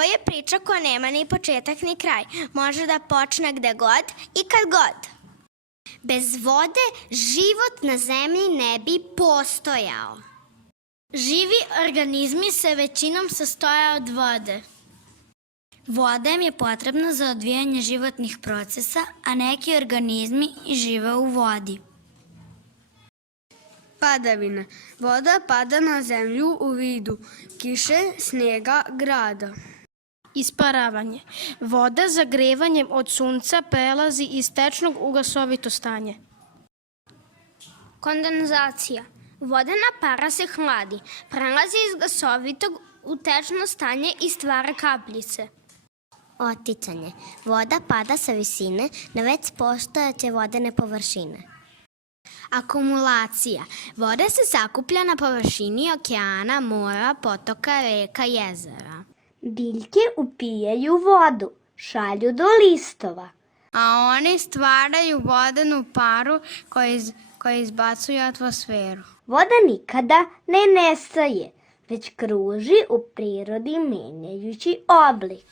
Ovo je priča koja nema ni početak ni kraj. Može da počne gde god i kad god. Bez vode život na zemlji ne bi postojao. Živi organizmi se većinom sastoje od vode. Voda im je potrebna za odvijanje životnih procesa, a neki organizmi žive u vodi. Padavine. Voda pada na zemlju u vidu kiše, snijega, grada. Isparavanje. Voda zagrevanjem od sunca prelazi iz tečnog u gasovito stanje. Kondenzacija. Vodena para se hladi, prelazi iz gasovitog u tečno stanje i stvara kapljice. Oticanje. Voda pada sa visine na već postojeće vodene površine. Akumulacija. Voda se sakuplja na površini okeana, mora, potoka, reka, jezera. Biljke upijaju vodu, šalju do listova. A oni stvaraju vodenu paru koju izbacuju u atmosferu. Voda nikada ne nestaje, već kruži u prirodi menjajući oblik.